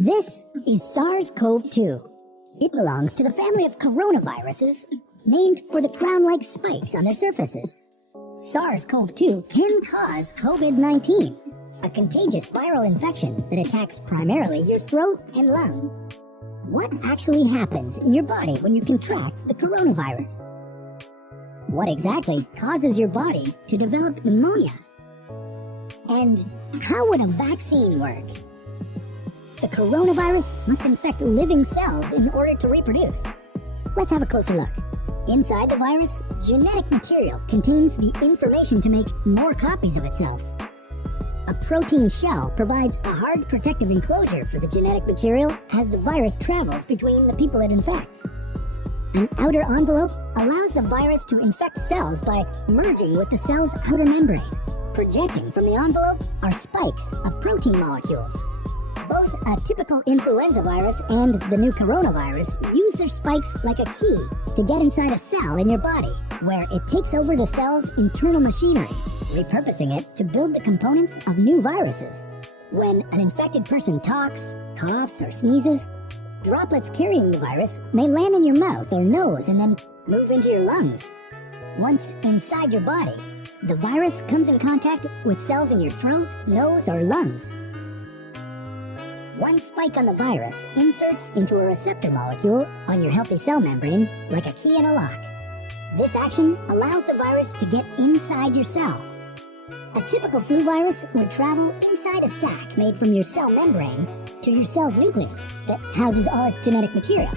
This is SARS-CoV-2. It belongs to the family of coronaviruses named for the crown-like spikes on their surfaces. SARS-CoV-2 can cause COVID-19, a contagious viral infection that attacks primarily your throat and lungs. What actually happens in your body when you contract the coronavirus? What exactly causes your body to develop pneumonia? And how would a vaccine work? The coronavirus must infect living cells in order to reproduce. Let's have a closer look. Inside the virus, genetic material contains the information to make more copies of itself. A protein shell provides a hard protective enclosure for the genetic material as the virus travels between the people it infects. An outer envelope allows the virus to infect cells by merging with the cell's outer membrane. Projecting from the envelope are spikes of protein molecules. Both a typical influenza virus and the new coronavirus use their spikes like a key to get inside a cell in your body, where it takes over the cell's internal machinery, repurposing it to build the components of new viruses. When an infected person talks, coughs, or sneezes, droplets carrying the virus may land in your mouth or nose and then move into your lungs. Once inside your body, the virus comes in contact with cells in your throat, nose, or lungs. One spike on the virus inserts into a receptor molecule on your healthy cell membrane like a key in a lock. This action allows the virus to get inside your cell. A typical flu virus would travel inside a sac made from your cell membrane to your cell's nucleus that houses all its genetic material.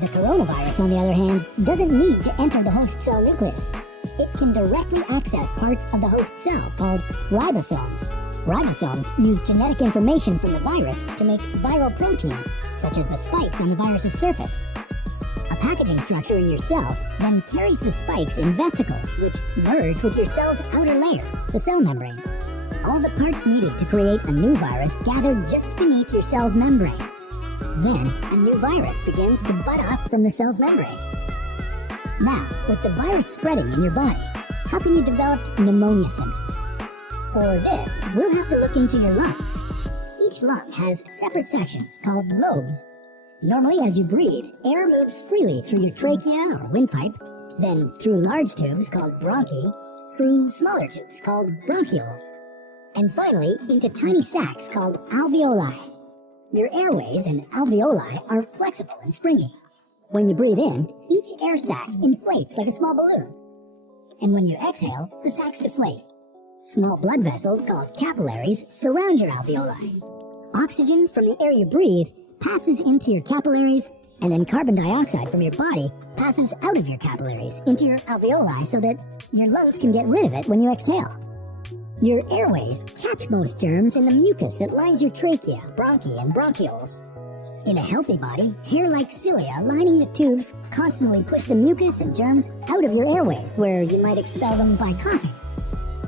The coronavirus, on the other hand, doesn't need to enter the host cell nucleus. It can directly access parts of the host cell called ribosomes. Ribosomes use genetic information from the virus to make viral proteins, such as the spikes on the virus's surface. A packaging structure in your cell then carries the spikes in vesicles, which merge with your cell's outer layer, the cell membrane. All the parts needed to create a new virus gather just beneath your cell's membrane. Then, a new virus begins to bud off from the cell's membrane. Now, with the virus spreading in your body, how can you develop pneumonia symptoms? For this, we'll have to look into your lungs. Each lung has separate sections called lobes. Normally, as you breathe, air moves freely through your trachea or windpipe, then through large tubes called bronchi, through smaller tubes called bronchioles, and finally into tiny sacs called alveoli. Your airways and alveoli are flexible and springy. When you breathe in, each air sac inflates like a small balloon. And when you exhale, the sacs deflate. Small blood vessels called capillaries surround your alveoli. Oxygen from the air you breathe passes into your capillaries, and then carbon dioxide from your body passes out of your capillaries into your alveoli so that your lungs can get rid of it when you exhale. Your airways catch most germs in the mucus that lines your trachea, bronchi, and bronchioles. In a healthy body, hair-like cilia lining the tubes constantly push the mucus and germs out of your airways, where you might expel them by coughing.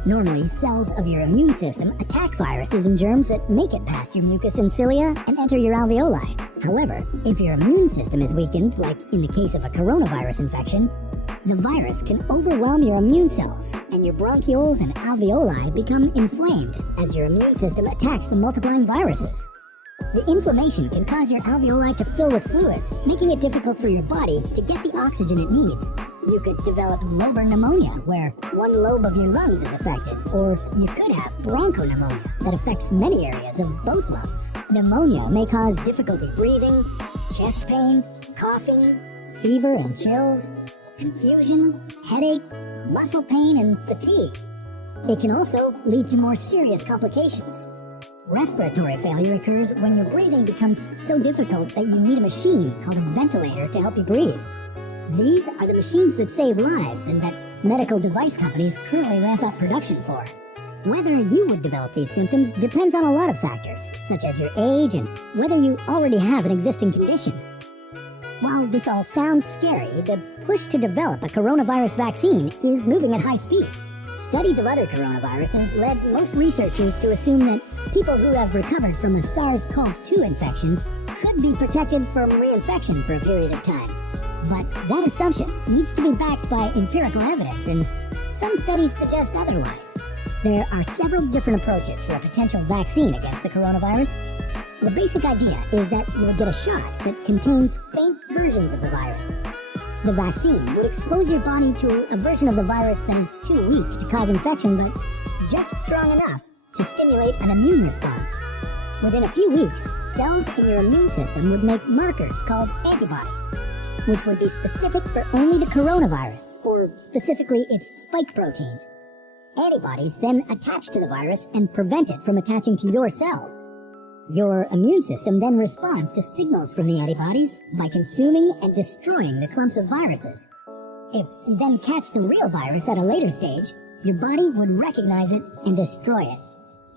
Normally, cells of your immune system attack viruses and germs that make it past your mucus and cilia and enter your alveoli. However, if your immune system is weakened, like in the case of a coronavirus infection, the virus can overwhelm your immune cells, and your bronchioles and alveoli become inflamed as your immune system attacks the multiplying viruses. The inflammation can cause your alveoli to fill with fluid, making it difficult for your body to get the oxygen it needs. You could develop lobar pneumonia, where one lobe of your lungs is affected, or you could have bronchopneumonia that affects many areas of both lungs. Pneumonia may cause difficulty breathing, chest pain, coughing, fever and chills, confusion, headache, muscle pain, and fatigue. It can also lead to more serious complications. Respiratory failure occurs when your breathing becomes so difficult that you need a machine called a ventilator to help you breathe. These are the machines that save lives and that medical device companies currently ramp up production for. Whether you would develop these symptoms depends on a lot of factors, such as your age and whether you already have an existing condition. While this all sounds scary, the push to develop a coronavirus vaccine is moving at high speed. Studies of other coronaviruses led most researchers to assume that people who have recovered from a SARS-CoV-2 infection could be protected from reinfection for a period of time. But that assumption needs to be backed by empirical evidence, and some studies suggest otherwise. There are several different approaches for a potential vaccine against the coronavirus. The basic idea is that you would get a shot that contains faint versions of the virus. The vaccine would expose your body to a version of the virus that is too weak to cause infection, but just strong enough to stimulate an immune response. Within a few weeks, cells in your immune system would make markers called antibodies, which would be specific for only the coronavirus, or specifically its spike protein. Antibodies then attach to the virus and prevent it from attaching to your cells. Your immune system then responds to signals from the antibodies by consuming and destroying the clumps of viruses. If you then catch the real virus at a later stage, your body would recognize it and destroy it.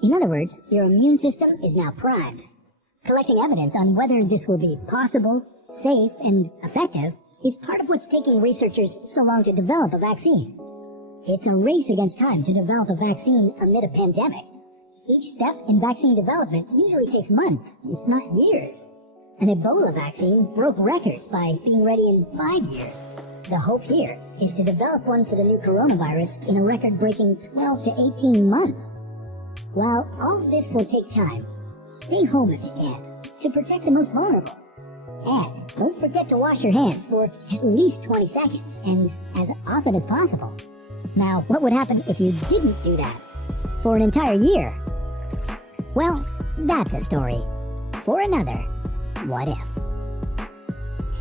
In other words, your immune system is now primed. Collecting evidence on whether this will be possible, safe, and effective is part of what's taking researchers so long to develop a vaccine. It's a race against time to develop a vaccine amid a pandemic. Each step in vaccine development usually takes months, if not years. An Ebola vaccine broke records by being ready in 5 years. The hope here is to develop one for the new coronavirus in a record-breaking 12 to 18 months. While all of this will take time, stay home if you can, to protect the most vulnerable. And don't forget to wash your hands for at least 20 seconds, and as often as possible. Now, what would happen if you didn't do that for an entire year? Well, that's a story for another What If.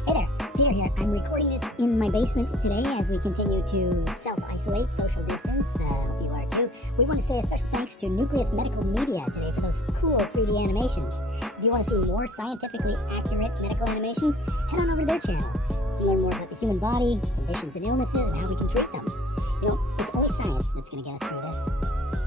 Hey there, Peter here. I'm recording this in my basement today as we continue to self-isolate, social distance. I hope you are too. We want to say a special thanks to Nucleus Medical Media today for those cool 3D animations. If you want to see more scientifically accurate medical animations, head on over to their channel. You can learn more about the human body, conditions and illnesses, and how we can treat them. You know, it's only science that's going to get us through this.